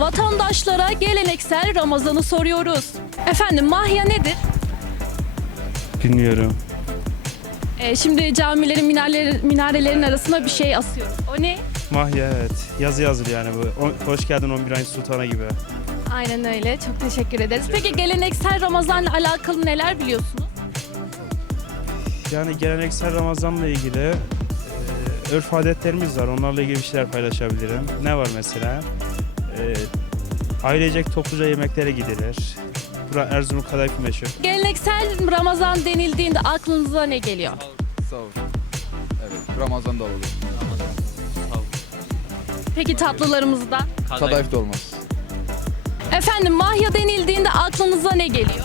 vatandaşlara geleneksel Ramazan'ı soruyoruz. Efendim mahya nedir? Bilmiyorum. Ee, şimdi camilerin minareler, minarelerin arasına bir şey asıyoruz. O ne? Mahya evet. Yazı yazılı yani bu. O- hoş geldin 11 ayın sultana gibi. Aynen öyle. Çok teşekkür ederiz. Peki geleneksel Ramazan'la alakalı neler biliyorsunuz? Yani geleneksel Ramazan'la ilgili örf adetlerimiz var. Onlarla ilgili bir şeyler paylaşabilirim. Ne var mesela? E, ailecek topluca yemeklere gidilir. Bura Erzurum kadayıf meşhur. Geleneksel Ramazan denildiğinde aklınıza ne geliyor? Sağ ol. Evet, Ramazan da olur. Peki tatlılarımızda? Kadayıf da olmaz. Efendim mahya denildiğinde aklınıza ne geliyor?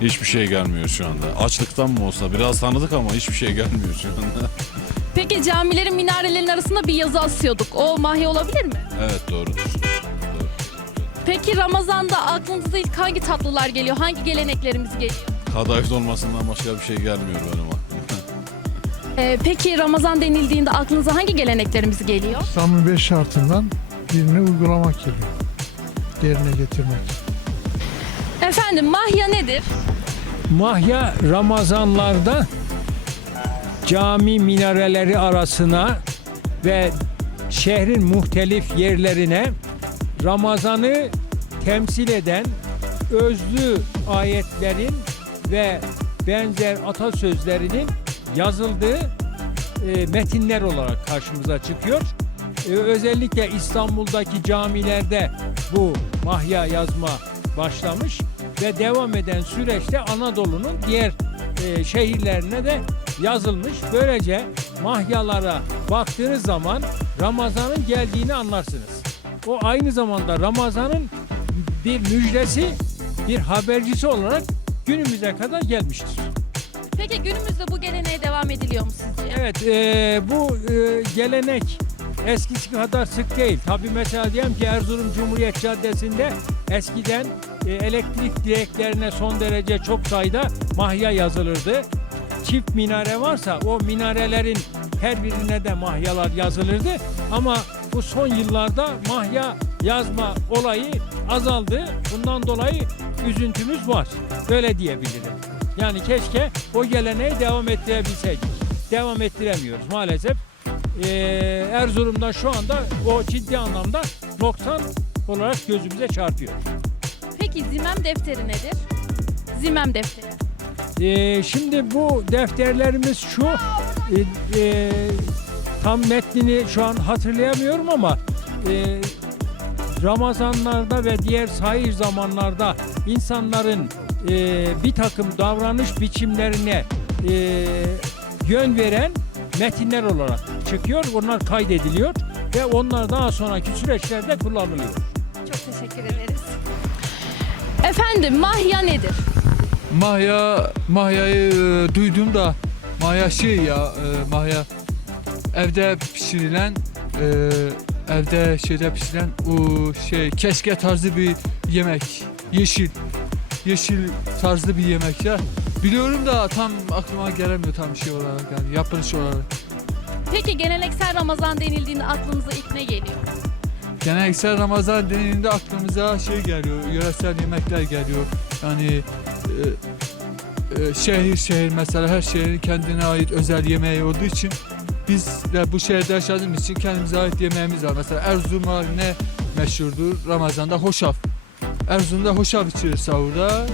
Hiçbir şey gelmiyor şu anda. Açlıktan mı olsa biraz tanıdık ama hiçbir şey gelmiyor şu anda. Peki camilerin minarelerin arasında bir yazı asıyorduk. O mahya olabilir mi? evet doğrudur. Peki Ramazan'da aklınıza ilk hangi tatlılar geliyor? Hangi geleneklerimiz geliyor? Kadayıf dolmasından başka bir şey gelmiyor benim aklıma. Ee, peki Ramazan denildiğinde aklınıza hangi geleneklerimiz geliyor? İslam'ın beş şartından birini uygulamak geliyor. Yerine getirmek. Efendim mahya nedir? Mahya Ramazanlarda cami minareleri arasına ve şehrin muhtelif yerlerine Ramazan'ı temsil eden özlü ayetlerin ve benzer atasözlerinin yazıldığı e, metinler olarak karşımıza çıkıyor. E, özellikle İstanbul'daki camilerde bu mahya yazma başlamış ve devam eden süreçte Anadolu'nun diğer e, şehirlerine de yazılmış. Böylece mahyalara baktığınız zaman Ramazan'ın geldiğini anlarsınız. O aynı zamanda Ramazan'ın bir müjdesi, bir habercisi olarak günümüze kadar gelmiştir. Peki günümüzde bu geleneğe devam ediliyor mu sizce? Evet, e, bu e, gelenek eskisi kadar sık değil. Tabii mesela diyelim ki Erzurum Cumhuriyet Caddesi'nde eskiden e, elektrik direklerine son derece çok sayıda mahya yazılırdı. Çift minare varsa o minarelerin her birine de mahyalar yazılırdı. Ama bu son yıllarda mahya yazma olayı azaldı. Bundan dolayı üzüntümüz var. Böyle diyebilirim. Yani keşke o geleneği devam ettirebilseydik. Devam ettiremiyoruz maalesef. Ee, Erzurum'da şu anda o ciddi anlamda noksan olarak gözümüze çarpıyor. Peki zimem defteri nedir? Zimem defteri. Ee, şimdi bu defterlerimiz şu e, e, tam metnini şu an hatırlayamıyorum ama e, Ramazanlarda ve diğer sahir zamanlarda insanların e, bir takım davranış biçimlerine e, yön veren metinler olarak çıkıyor. Onlar kaydediliyor ve onlar daha sonraki süreçlerde kullanılıyor. Çok teşekkür ederiz. Efendim mahya nedir? Mahya, Mahya'yı e, duydum da Mahya şey ya, e, Mahya evde pişirilen e, evde şeyde pişirilen o şey keşke tarzı bir yemek. Yeşil. Yeşil tarzı bir yemek ya. Biliyorum da tam aklıma gelemiyor tam şey olarak yani yapılış olarak. Peki geleneksel Ramazan denildiğinde aklınıza ilk ne geliyor? Geleneksel Ramazan denildiğinde aklımıza şey geliyor, yöresel yemekler geliyor. Yani e, e, şehir şehir mesela her şehrin kendine ait özel yemeği olduğu için biz de bu şehirde yaşadığımız için kendimize ait yemeğimiz var. Mesela Erzurum'a ne meşhurdur? Ramazan'da hoşaf. Erzurum'da hoşaf içilir sahurda.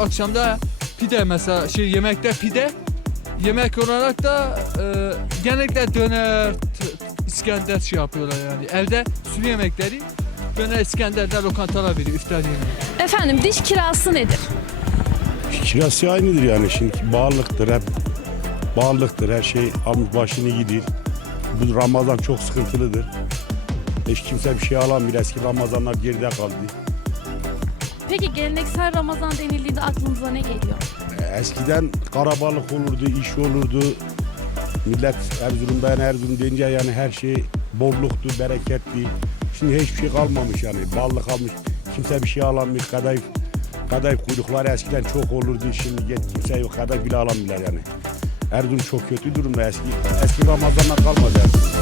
Akşamda pide mesela şey yemekte pide. Yemek olarak da e, genellikle döner, İskender şey yapıyorlar yani. Evde sulu yemekleri döner İskender'de lokantalar veriyor iftar yemeği. Efendim diş kirası nedir? Kirası aynıdır yani şimdi bağlılıktır hep bağlılıktır her şey almış başını gidiyor. Bu Ramazan çok sıkıntılıdır. Hiç kimse bir şey alamıyor eski Ramazanlar geride kaldı. Peki geleneksel Ramazan denildiğinde aklınıza ne geliyor? E, Eskiden karabalık olurdu, iş olurdu. Millet Erzurum'da yani Erzurum deyince yani her şey bolluktu, bereketli. Şimdi hiçbir şey kalmamış yani. Ballık kalmış. Kimse bir şey alamıyor. Kadayıf, kadayıf kuyrukları eskiden çok olurdu. Şimdi kimse yok. Kadayıf bile alamıyorlar yani. Erzurum çok kötü durumda eski. Eski Ramazanlar kalmadı Erzurum'da.